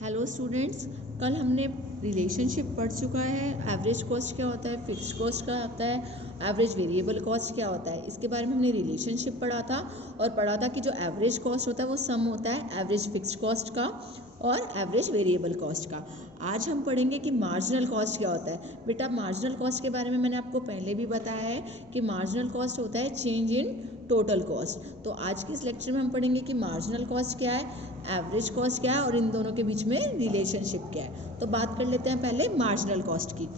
Hello students, कल हमने relationship पढ़ चुका है। एवरेज कॉस्ट क्या होता है, फिक्स्ड कॉस्ट क्या होता है, एवरेज वेरिएबल कॉस्ट क्या होता है, इसके बारे में हमने रिलेशनशिप पढ़ा था। और पढ़ा था कि जो एवरेज कॉस्ट होता है वो सम होता है एवरेज फिक्स्ड कॉस्ट का और एवरेज वेरिएबल कॉस्ट का। आज हम पढ़ेंगे कि मार्जिनल कॉस्ट क्या होता है। बेटा, मार्जिनल कॉस्ट के बारे में मैंने आपको पहले भी बताया है कि मार्जिनल कॉस्ट होता है चेंज इन टोटल कॉस्ट। तो आज के इस लेक्चर में हम पढ़ेंगे कि मार्जिनल कॉस्ट क्या है, एवरेज कॉस्ट क्या है और इन दोनों के बीच में रिलेशनशिप क्या है। तो बात कर लेते हैं पहले मार्जिनल कॉस्ट की।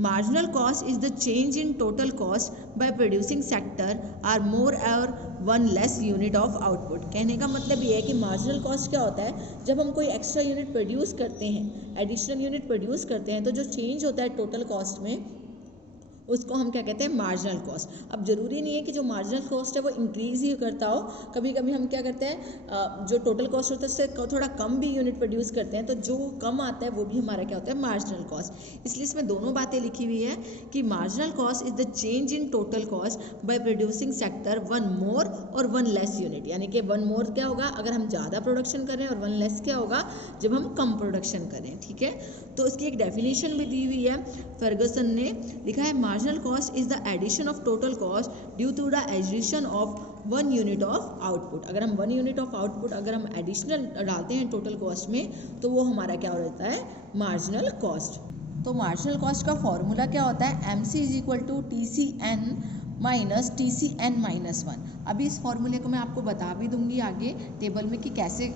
Marginal cost is the change in total cost by producing sector or more और one less unit of output. कहने का मतलब ये है कि मार्जिनल कॉस्ट क्या होता है, जब हम कोई एक्स्ट्रा यूनिट प्रोड्यूस करते हैं, एडिशनल यूनिट प्रोड्यूस करते हैं, तो जो चेंज होता है टोटल कॉस्ट में उसको हम क्या कहते हैं, मार्जिनल कॉस्ट। अब जरूरी नहीं है कि जो मार्जिनल कॉस्ट है वो इंक्रीज ही करता हो। कभी कभी हम क्या करते हैं, जो टोटल कॉस्ट होता है उससे थोड़ा कम भी यूनिट प्रोड्यूस करते हैं, तो जो कम आता है वो भी हमारा क्या होता है, मार्जिनल कॉस्ट। इसलिए इसमें दोनों बातें लिखी हुई है कि marginal cost is the change in total cost by producing sector one more और वन लेस यूनिट। यानी कि वन मोर क्या होगा अगर हम ज़्यादा प्रोडक्शन करें, और वन लेस क्या होगा जब हम कम प्रोडक्शन करें। ठीक है, तो उसकी एक डेफिनेशन भी दी हुई है, फर्गसन ने लिखा है marginal cost is the addition of total cost due to the addition of one unit of output. अगर हम वन यूनिट ऑफ आउटपुट अगर हम एडिशनल डालते हैं टोटल कॉस्ट में, तो वो हमारा क्या रहता है, मार्जिनल कॉस्ट। तो मार्जिनल कॉस्ट का फॉर्मूला क्या होता है, M C is equal to T C N minus T C N minus one. अभी इस फॉर्मूले को मैं आपको बता भी दूंगी आगे टेबल में कि कैसे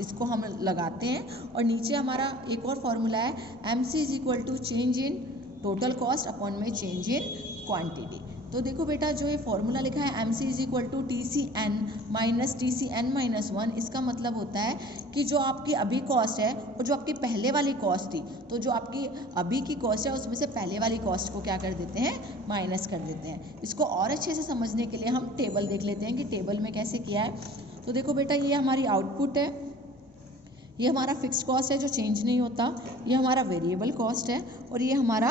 इसको हम लगाते हैं। और नीचे हमारा एक और फॉर्मूला है, M C is equal to change in total cost upon में चेंज इन क्वांटिटी। तो देखो बेटा, जो ये फॉर्मूला लिखा है M C is equal to T C N minus T C N minus one, इसका मतलब होता है कि जो आपकी अभी कॉस्ट है और जो आपकी पहले वाली कॉस्ट थी, तो जो आपकी अभी की कॉस्ट है उसमें से पहले वाली कॉस्ट को क्या कर देते हैं, माइनस कर देते हैं। इसको और अच्छे से समझने के लिए हम टेबल देख लेते हैं कि टेबल में कैसे किया है। तो देखो बेटा, ये हमारी आउटपुट है, ये हमारा फिक्स्ड कॉस्ट है जो चेंज नहीं होता, ये हमारा वेरिएबल कॉस्ट है और ये हमारा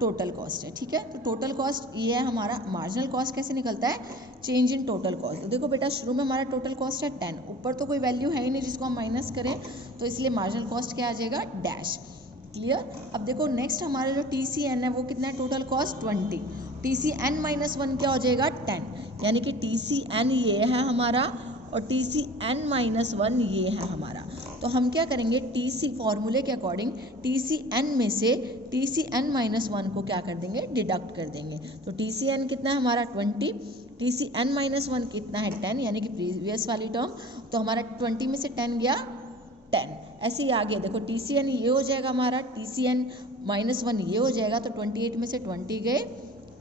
टोटल कॉस्ट है। ठीक है, तो टोटल कॉस्ट ये है हमारा। मार्जिनल कॉस्ट कैसे निकलता है, चेंज इन टोटल कॉस्ट। तो देखो बेटा, शुरू में हमारा टोटल कॉस्ट है 10, ऊपर तो कोई वैल्यू है ही नहीं जिसको हम माइनस करें, तो इसलिए मार्जिनल कॉस्ट क्या आ जाएगा, डैश। क्लियर। अब देखो नेक्स्ट हमारा जो टी सी एन है वो कितना है, total cost 20, T C N minus one क्या हो जाएगा 10, यानी कि टी सी एन ये है हमारा और T C N minus one ये है हमारा। तो हम क्या करेंगे, टी सी फॉर्मूले के अकॉर्डिंग टी सी एन में से T C N minus one को क्या कर देंगे, डिडक्ट कर देंगे। तो टी सी एन कितना है हमारा 20, T C N minus one कितना है 10, यानी कि प्रीवियस वाली टर्म। तो हमारा 20 में से 10 गया 10, ऐसे ही आ गया। देखो टी सी एन ये हो जाएगा हमारा, T C N minus one ये हो जाएगा, तो 28 में से 20 गए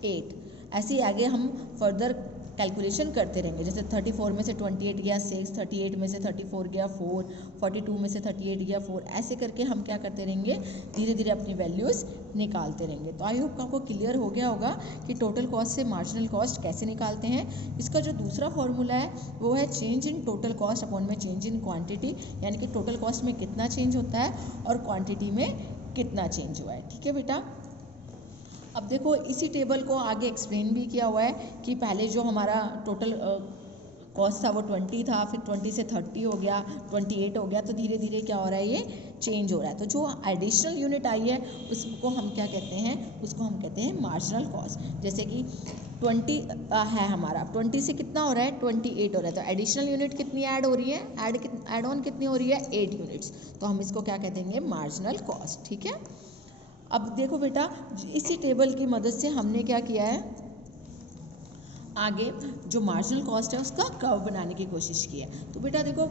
8। ऐसे ही आगे हम फर्दर कैलकुलेशन करते रहेंगे, जैसे 34 में से 28 गया 6, 38 में से 34 गया 4, 42 में से 38 गया 4, ऐसे करके हम क्या करते रहेंगे, धीरे धीरे अपनी वैल्यूज़ निकालते रहेंगे। तो आई होप आपको क्लियर हो गया होगा कि टोटल कॉस्ट से मार्जिनल कॉस्ट कैसे निकालते हैं। इसका जो दूसरा फॉर्मूला है वो है change in total cost upon में चेंज इन क्वान्टिटी, यानी कि टोटल कॉस्ट में कितना चेंज होता है और क्वान्टिटी में कितना चेंज हुआ है। ठीक है बेटा, अब देखो इसी टेबल को आगे एक्सप्लेन भी किया हुआ है कि पहले जो हमारा टोटल कॉस्ट था वो 20 था, फिर 20 से 30 हो गया, 28 हो गया, तो धीरे धीरे क्या हो रहा है, ये चेंज हो रहा है। तो जो एडिशनल यूनिट आई है उसको हम क्या कहते हैं, उसको हम कहते हैं मार्जिनल कॉस्ट। जैसे कि 20 है हमारा, 20 से कितना हो रहा है, 28 हो रहा है, तो एडिशनल यूनिट कितनी ऐड हो रही है, ऐड ऑन कितनी हो रही है, 8 यूनिट्स। तो हम इसको क्या कहते हैं, मार्जिनल कॉस्ट। ठीक है, अब देखो बेटा, इसी टेबल की मदद से हमने क्या किया है, आगे जो मार्जिनल कॉस्ट है उसका कर्व बनाने की कोशिश की है। तो बेटा देखो,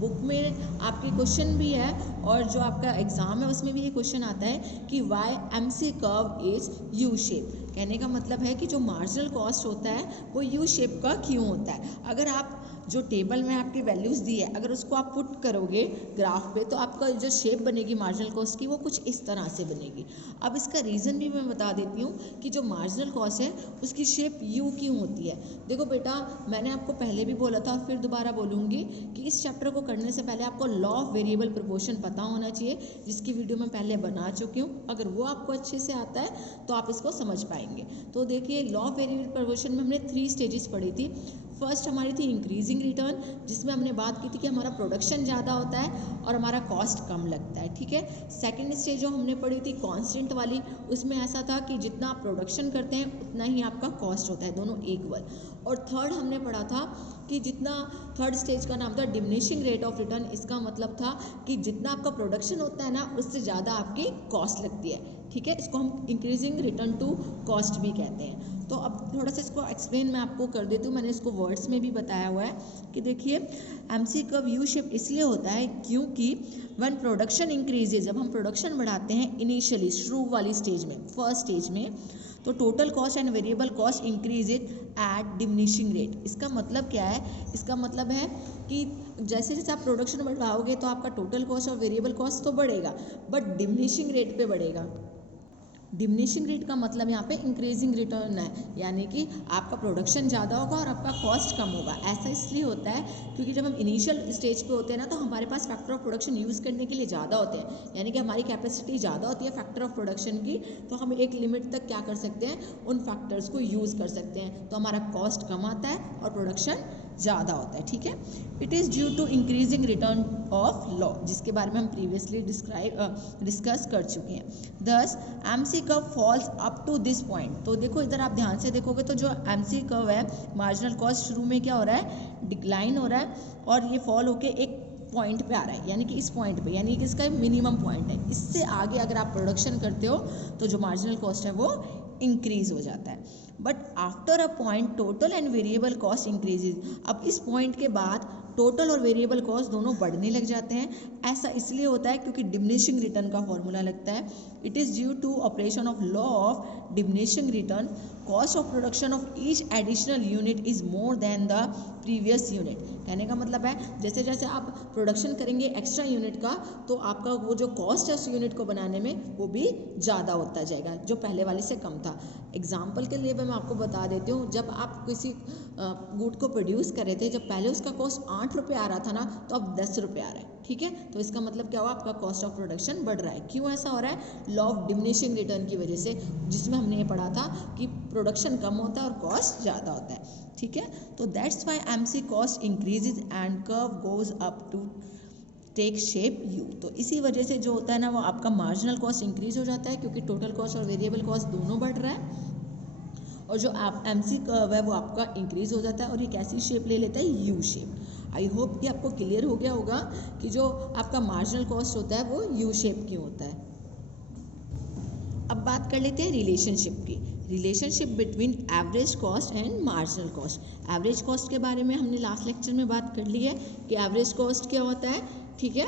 बुक में आपके क्वेश्चन भी है और जो आपका एग्ज़ाम है उसमें भी ये क्वेश्चन आता है कि why M C curve is U shape. कहने का मतलब है कि जो मार्जिनल कॉस्ट होता है वो यू शेप का क्यों होता है। अगर आप जो टेबल में आपकी वैल्यूज़ दी है अगर उसको आप पुट करोगे ग्राफ पे, तो आपका जो शेप बनेगी मार्जिनल कॉस्ट की वो कुछ इस तरह से बनेगी। अब इसका रीज़न भी मैं बता देती हूँ कि जो मार्जिनल कॉस्ट है उसकी शेप यू क्यों होती है। देखो बेटा, मैंने आपको पहले भी बोला था, फिर दोबारा बोलूँगी कि इस चैप्टर को करने से पहले आपको लॉ ऑफ वेरिएबल प्रोपोर्शन पता होना चाहिए, जिसकी वीडियो मैं पहले बना चुकी हूँ। अगर वो आपको अच्छे से आता है तो आप इसको समझ पाएंगे। तो देखिए, लॉ ऑफ वेरिएबल प्रोपोर्शन में हमने 3 स्टेजेस पढ़ी थी। फर्स्ट हमारी थी इंक्रीजिंग रिटर्न, जिसमें हमने बात की थी कि हमारा प्रोडक्शन ज़्यादा होता है और हमारा कॉस्ट कम लगता है, ठीक है। सेकेंड स्टेज जो हमने पढ़ी थी कांस्टेंट वाली, उसमें ऐसा था कि जितना आप प्रोडक्शन करते हैं उतना ही आपका कॉस्ट होता है, दोनों इक्वल। और थर्ड हमने पढ़ा था कि जितना, थर्ड स्टेज का नाम था डिमिनिशिंग रेट ऑफ रिटर्न। इसका मतलब था कि जितना आपका प्रोडक्शन होता है ना, उससे ज़्यादा आपकी कॉस्ट लगती है, ठीक है। इसको हम इंक्रीजिंग रिटर्न टू कॉस्ट भी कहते हैं। तो अब थोड़ा सा इसको एक्सप्लेन मैं आपको कर देती हूँ, मैंने इसको वर्ड्स में भी बताया हुआ है कि देखिए एमसी कर्व यू शेप इसलिए होता है क्योंकि व्हेन प्रोडक्शन इंक्रीजेज, जब हम प्रोडक्शन बढ़ाते हैं इनिशियली शुरू वाली स्टेज में, फर्स्ट स्टेज में, तो total cost and variable cost increase at diminishing rate. इसका मतलब क्या है? इसका मतलब है कि जैसे जैसे आप प्रोडक्शन बढ़ाओगे तो आपका टोटल कॉस्ट और वेरिएबल कॉस्ट तो बढ़ेगा, बट डिमिनिशिंग रेट पे बढ़ेगा। डिमिनिशिंग रेट का मतलब यहाँ पे इंक्रीजिंग रिटर्न है, यानी कि आपका प्रोडक्शन ज़्यादा होगा और आपका कॉस्ट कम होगा। ऐसा इसलिए होता है क्योंकि जब हम इनिशियल स्टेज पे होते हैं ना, तो हमारे पास फैक्टर ऑफ प्रोडक्शन यूज़ करने के लिए ज़्यादा होते हैं, यानी कि हमारी कैपेसिटी ज़्यादा होती है फैक्टर ऑफ प्रोडक्शन की, तो हम एक लिमिट तक क्या कर सकते हैं, उन फैक्टर्स को यूज़ कर सकते हैं, तो हमारा कॉस्ट कम आता है और प्रोडक्शन ज़्यादा होता है, ठीक है। It is due to increasing return of law, जिसके बारे में हम प्रीवियसली डिस्कस कर चुके हैं। Thus MC curve falls up to this point. तो देखो इधर आप ध्यान से देखोगे तो जो एमसी कर्व है, मार्जिनल कॉस्ट शुरू में क्या हो रहा है, डिक्लाइन हो रहा है, और ये फॉल होके एक पॉइंट पे आ रहा है, यानी कि इस पॉइंट पे, यानी कि इसका मिनिमम पॉइंट है। इससे आगे अगर आप प्रोडक्शन करते हो तो जो मार्जिनल कॉस्ट है वो इंक्रीज हो जाता है। But after a point total and variable cost increases. अब इस पॉइंट के बाद टोटल और वेरिएबल कॉस्ट दोनों बढ़ने लग जाते हैं। ऐसा इसलिए होता है क्योंकि डिमिनिशिंग रिटर्न का फॉर्मूला लगता है। It is due to operation of law of diminishing return. Cost of production of each additional unit is more than the previous unit. कहने का मतलब है जैसे जैसे आप प्रोडक्शन करेंगे एक्स्ट्रा यूनिट का, तो आपका वो जो कॉस्ट है उस यूनिट को बनाने में वो भी ज़्यादा होता जाएगा, जो पहले वाले से कम था। एग्जाम्पल के लिए मैं आपको बता देती हूँ, जब आप किसी गुड को प्रोड्यूस कर रहे थे, जब पहले उसका कॉस्ट 8 रुपये आ रहा था ना, तो अब 10 रुपये आ रहा है, ठीक है। तो इसका मतलब क्या हुआ, आपका कॉस्ट ऑफ प्रोडक्शन बढ़ रहा है। क्यों ऐसा हो रहा है? लॉ ऑफ डिमिनिशिंग रिटर्न की वजह से, जिसमें हमने ये पढ़ा था कि प्रोडक्शन कम होता है और कॉस्ट ज़्यादा होता है, ठीक है। तो that's why MC cost increases and curve goes up to take shape U. तो इसी वजह से जो होता है ना, वो आपका मार्जिनल कॉस्ट इंक्रीज हो जाता है, क्योंकि टोटल कॉस्ट और वेरिएबल कॉस्ट दोनों बढ़ रहा है, और जो आप एमसी कर्व है वो आपका इंक्रीज हो जाता है, और ये कैसी शेप ले लेता है, यू शेप। आई होप कि आपको क्लियर हो गया होगा कि जो आपका मार्जिनल कॉस्ट होता है वो यू शेप क्यों होता है। अब बात कर लेते हैं रिलेशनशिप की। Relationship between average cost and marginal cost. Average cost के बारे में हमने लास्ट लेक्चर में बात कर ली है कि एवरेज कॉस्ट क्या होता है, ठीक है।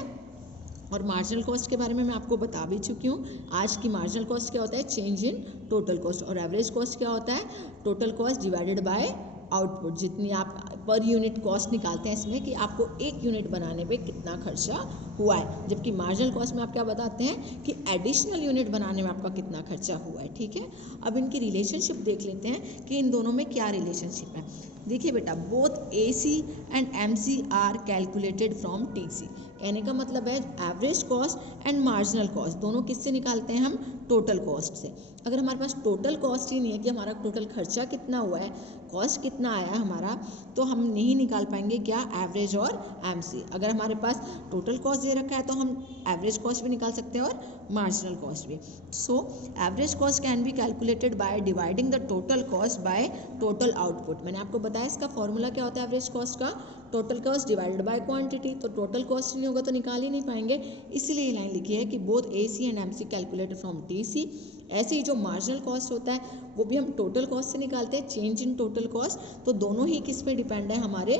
और मार्जिनल कॉस्ट के बारे में मैं आपको बता भी चुकी हूँ आज की। मार्जिनल कॉस्ट क्या होता है, चेंज इन टोटल कॉस्ट। और एवरेज कॉस्ट क्या होता है, total cost divided by output. जितनी आप पर यूनिट कॉस्ट निकालते हैं इसमें कि आपको एक यूनिट बनाने पे कितना खर्चा हुआ है, जबकि मार्जिनल कॉस्ट में आप क्या बताते हैं कि एडिशनल यूनिट बनाने में आपका कितना खर्चा हुआ है, ठीक है। अब इनकी रिलेशनशिप देख लेते हैं कि इन दोनों में क्या रिलेशनशिप है। देखिए बेटा, both AC and MC are calculated from TC। कहने का मतलब है average cost and marginal cost दोनों किससे निकालते हैं हम, टोटल कॉस्ट से। अगर हमारे पास टोटल कॉस्ट ही नहीं है कि हमारा टोटल खर्चा कितना हुआ है, कॉस्ट कितना आया हमारा, तो हम नहीं निकाल पाएंगे क्या, एवरेज और MC। अगर हमारे पास टोटल कॉस्ट दे रखा है तो हम एवरेज कॉस्ट भी निकाल सकते हैं और मार्जिनल कॉस्ट भी। So average cost can be calculated by dividing the total cost by total output. मैंने आपको बताया इसका फॉर्मूला क्या होता है एवरेज कॉस्ट का, total cost divided by quantity. तो टोटल कॉस्ट नहीं होगा तो निकाल ही नहीं पाएंगे, इसलिए ये लाइन लिखी है कि both AC and MC calculated from TC। ऐसे ही जो मार्जिनल कॉस्ट होता है वो भी हम टोटल कॉस्ट से निकालते हैं, चेंज इन टोटल कॉस्ट। तो दोनों ही किस पे डिपेंड है, हमारे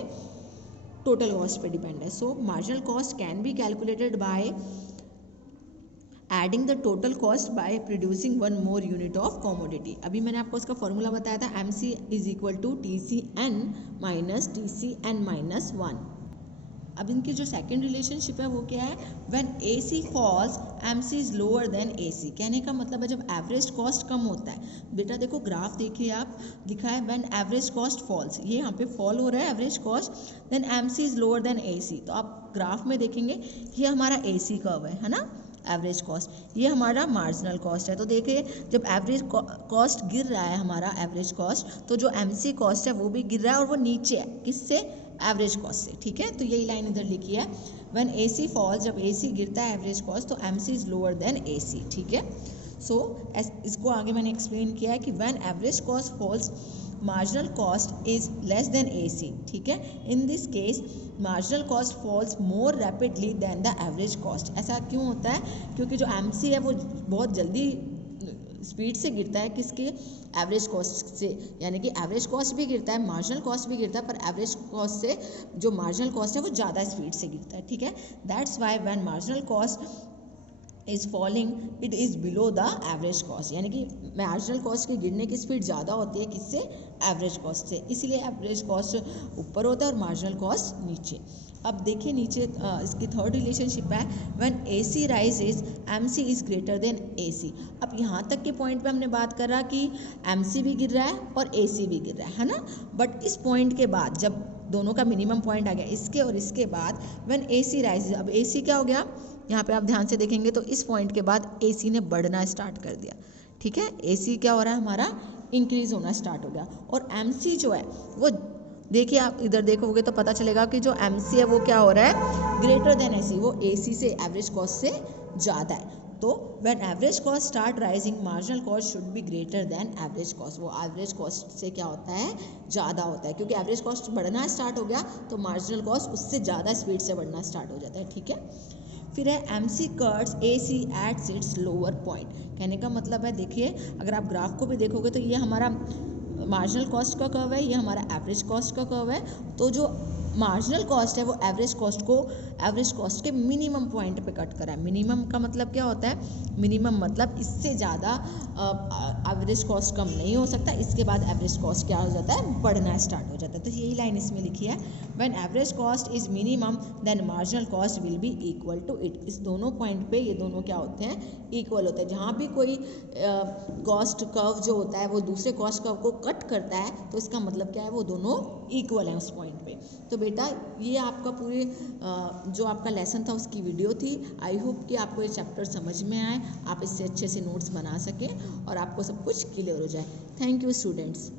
टोटल कॉस्ट पे डिपेंड है। So marginal cost can be calculated by adding the total cost by producing one more unit of commodity. अभी मैंने आपको उसका फॉर्मूला बताया था, MC is equal to TCN minus TCN minus 1। अब इनकी जो सेकेंड रिलेशनशिप है वो क्या है, when AC falls MC is lower than AC। कहने का मतलब है जब एवरेज कॉस्ट कम होता है। बेटा देखो ग्राफ देखिए आप, लिखा है व्हेन एवरेज कॉस्ट फॉल्स, ये यहाँ पे फॉल हो रहा है average cost, then MC is lower than AC। तो आप ग्राफ में देखेंगे ये हमारा AC कर्व है ना, एवरेज कॉस्ट, ये हमारा मार्जिनल कॉस्ट है। तो देखिए जब एवरेज कॉस्ट गिर रहा है हमारा एवरेज कॉस्ट, तो जो एमसी कॉस्ट है वो भी गिर रहा है और वो नीचे है किससे, एवरेज कॉस्ट से। ठीक है, तो यही लाइन इधर लिखी है, व्हेन एसी फॉल्स, जब एसी गिरता है एवरेज कॉस्ट, तो MC is lower then AC. ठीक है, सो इसको आगे मैंने एक्सप्लेन किया है कि when average cost falls marginal cost is less than AC। ठीक है, in this case marginal cost falls more rapidly than the average cost। ऐसा क्यों होता है, क्योंकि जो MC है वो बहुत जल्दी स्पीड से गिरता है किसके, एवरेज कॉस्ट से, यानी कि एवरेज कॉस्ट भी गिरता है, मार्जिनल कॉस्ट भी गिरता है, पर एवरेज कॉस्ट से जो मार्जिनल कॉस्ट है वो ज़्यादा स्पीड से गिरता है। ठीक है, that's why when marginal cost is falling it is below the average cost, यानी कि मार्जिनल कॉस्ट की गिरने की स्पीड ज़्यादा होती है किससे, एवरेज कॉस्ट से, इसीलिए एवरेज कॉस्ट ऊपर होता है और मार्जिनल कॉस्ट नीचे। अब देखिए नीचे इसकी थर्ड रिलेशनशिप है, when AC rises MC is greater than AC। अब यहाँ तक के पॉइंट पे हमने बात करा कि MC भी गिर रहा है और AC भी गिर रहा है ना, बट इस पॉइंट के बाद जब दोनों का मिनिमम पॉइंट आ गया इसके और इसके बाद, व्हेन AC राइजेज, अब AC क्या हो गया, यहाँ पे आप ध्यान से देखेंगे तो इस पॉइंट के बाद AC ने बढ़ना स्टार्ट कर दिया। ठीक है, AC क्या हो रहा है हमारा, इंक्रीज होना स्टार्ट हो गया, और MC जो है वो देखिए आप इधर देखोगे तो पता चलेगा कि जो MC है वो क्या हो रहा है, ग्रेटर देन AC, वो AC से एवरेज कॉस्ट से ज़्यादा है। तो when average cost start rising marginal cost should be greater than average cost, वो एवरेज कॉस्ट से क्या होता है, ज़्यादा होता है, क्योंकि एवरेज कॉस्ट बढ़ना स्टार्ट हो गया तो मार्जिनल कॉस्ट उससे ज़्यादा स्पीड से बढ़ना स्टार्ट हो जाता है। ठीक है, फिर है MC curves AC at its lower point. कहने का मतलब है, देखिए अगर आप ग्राफ को भी देखोगे तो ये हमारा मार्जिनल कॉस्ट का कर्व है, ये हमारा एवरेज कॉस्ट का कर्व है। तो जो मार्जिनल कॉस्ट है वो एवरेज कॉस्ट के मिनिमम पॉइंट पे कट करा है। मिनिमम का मतलब क्या होता है, मिनिमम मतलब इससे ज़्यादा एवरेज कॉस्ट कम नहीं हो सकता, इसके बाद एवरेज कॉस्ट क्या हो जाता है, बढ़ना स्टार्ट हो जाता है। तो यही लाइन इसमें लिखी है, when average cost is minimum then marginal cost will be equal to it. इस दोनों पॉइंट पे ये दोनों क्या होते हैं, इक्वल होते हैं। जहाँ भी कोई कॉस्ट कर्व जो होता है वो दूसरे कॉस्ट कर्व को कट करता है तो इसका मतलब क्या है, वो दोनों इक्वल हैं उस पॉइंट पे। तो बेटा ये आपका पूरे जो आपका लेसन था उसकी वीडियो थी। आई होप कि आपको ये चैप्टर समझ में आए, आप इससे अच्छे से नोट्स बना सकें और आपको सब कुछ क्लियर हो जाए। Thank you students.